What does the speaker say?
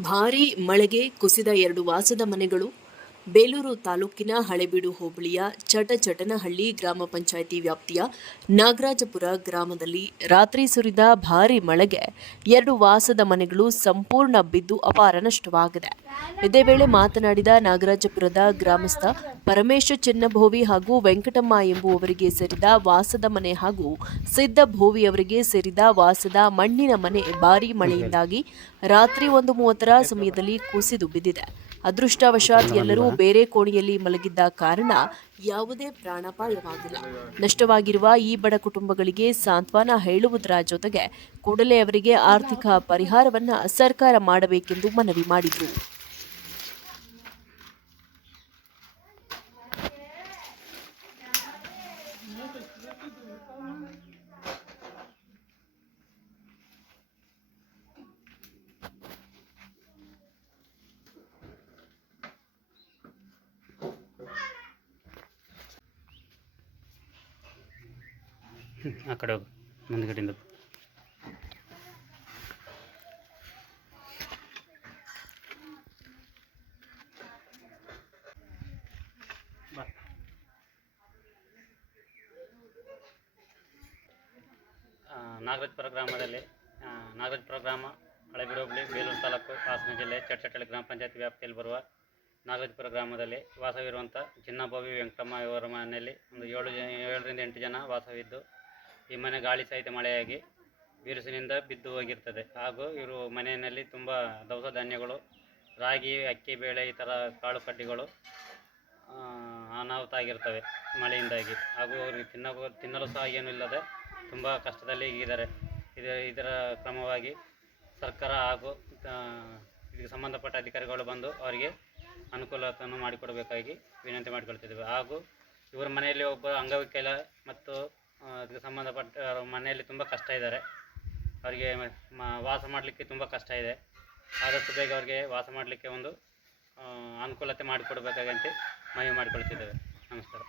ಭಾರೀ ಮಳೆಗೆ ಕುಸಿದ ಎರಡು ವಾಸದ ಮನೆಗಳು, ಬೇಲೂರು ತಾಲೂಕಿನ ಹಳೆಬೀಡು ಹೋಬಳಿಯ ಚಟಚಟನಹಳ್ಳಿ ಗ್ರಾಮ ಪಂಚಾಯಿತಿ ವ್ಯಾಪ್ತಿಯ ನಾಗರಾಜಪುರ ಗ್ರಾಮದಲ್ಲಿ ರಾತ್ರಿ ಸುರಿದ ಭಾರೀ ಮಳೆಗೆ ಎರಡು ವಾಸದ ಮನೆಗಳು ಸಂಪೂರ್ಣ ಬಿದ್ದು ಅಪಾರ ನಷ್ಟವಾಗಿದೆ. ಇದೇ ವೇಳೆ ಮಾತನಾಡಿದ ನಾಗರಾಜಪುರದ ಗ್ರಾಮಸ್ಥ ಪರಮೇಶ ಚಿನ್ನಭೋವಿ ಹಾಗೂ ವೆಂಕಟಮ್ಮ ಎಂಬುವವರಿಗೆ ಸೇರಿದ ವಾಸದ ಮನೆ ಹಾಗೂ ಸಿದ್ದಭೋವಿ ಅವರಿಗೆ ಸೇರಿದ ವಾಸದ ಮಣ್ಣಿನ ಮನೆ ಭಾರೀ ಮಳೆಯಿಂದಾಗಿ ರಾತ್ರಿ ಒಂದು ಮೂವತ್ತರ ಸಮಯದಲ್ಲಿ ಕುಸಿದು ಬಿದ್ದಿದೆ. ಅದೃಷ್ಟವಶಾತ್ ಎಲ್ಲರೂ ಬೇರೆ ಕೋಣೆಯಲ್ಲಿ ಮಲಗಿದ್ದ ಕಾರಣ ಯಾವುದೇ ಪ್ರಾಣಾಪಾಯವಾಗಿಲ್ಲ. ನಷ್ಟವಾಗಿರುವ ಈ ಬಡ ಕುಟುಂಬಗಳಿಗೆ ಸಾಂತ್ವನ ಹೇಳುವುದರ ಜೊತೆಗೆ ಕೂಡಲೇ ಅವರಿಗೆ ಆರ್ಥಿಕ ಪರಿಹಾರವನ್ನು ಸರ್ಕಾರ ಮಾಡಬೇಕೆಂದು ಮನವಿ ಮಾಡಿದರು. అక్కడ ముందుకెట్టింది ನಾಗರಾಜಪುರ ಗ್ರಾಮದಲ್ಲಿ ನಾಗರಾಜ್ಪುರ ಗ್ರಾಮ ಹಳೆಬೀಡು ಬೇಲೂರು ತಾಲೂಕು, ಹಾಸನ ಜಿಲ್ಲೆ, ಚಟ್ಚಟ್ಟಳ್ಳಿ ಗ್ರಾಮ ಪಂಚಾಯತ್ ವ್ಯಾಪ್ತಿಯಲ್ಲಿ ಬರುವ ನಾಗರಾಜಪುರ ಗ್ರಾಮದಲ್ಲಿ ವಾಸವಿರುವಂಥ ಚಿನ್ನಭಾವಿ ವೆಂಕಟಮ್ಮ ಇವರ ಮನೆಯಲ್ಲಿ ಒಂದು ಏಳು ಜನ ಏಳರಿಂದ ಎಂಟು ಜನ ವಾಸವಿದ್ದು, ಈ ಮನೆ ಗಾಳಿ ಸಹಿತ ಮಳೆಯಾಗಿ ಬಿರುಸಿನಿಂದ ಬಿದ್ದು ಹೋಗಿರ್ತದೆ. ಹಾಗೂ ಇವರು ಮನೆಯಲ್ಲಿ ತುಂಬ ದವಸ ಧಾನ್ಯಗಳು, ರಾಗಿ, ಅಕ್ಕಿ, ಬೇಳೆ, ಈ ಥರ ಕಾಳು ಕಡ್ಡಿಗಳು ಅನಾಹುತ ಆಗಿರ್ತವೆ ಮಳೆಯಿಂದಾಗಿ. ಹಾಗೂ ಅವರಿಗೆ ತಿನ್ನಲು ತಿನ್ನಲು ಸಹ ಏನೂ ಇಲ್ಲದೆ ತುಂಬ ಕಷ್ಟದಲ್ಲಿ ಇದ್ದಾರೆ ಇದು ಇದರ ಕ್ರಮವಾಗಿ ಸರ್ಕಾರ ಹಾಗೂ ಇದಕ್ಕೆ ಸಂಬಂಧಪಟ್ಟ ಅಧಿಕಾರಿಗಳು ಬಂದು ಅವರಿಗೆ ಅನುಕೂಲತೆಯನ್ನು ಮಾಡಿಕೊಡಬೇಕಾಗಿ ವಿನಂತಿ ಮಾಡಿಕೊಳ್ತಿದ್ದೇವೆ. ಹಾಗೂ ಇವರ ಮನೆಯಲ್ಲಿ ಒಬ್ಬ ಅಂಗವಿಕಲ ಮತ್ತು ಅದಕ್ಕೆ ಸಂಬಂಧಪಟ್ಟ ಮನೆಯಲ್ಲಿ ತುಂಬ ಕಷ್ಟ ಇದ್ದಾರೆ. ಅವರಿಗೆ ವಾಸ ಮಾಡಲಿಕ್ಕೆ ತುಂಬ ಕಷ್ಟ ಇದೆ. ಆದಷ್ಟು ಬೇಗ ಅವರಿಗೆ ವಾಸ ಮಾಡಲಿಕ್ಕೆ ಒಂದು ಅನುಕೂಲತೆ ಮಾಡಿಕೊಡ್ಬೇಕಾಗಂತ ಮನವಿ ಮಾಡಿಕೊಳ್ತಿದ್ದೇವೆ. ನಮಸ್ಕಾರ.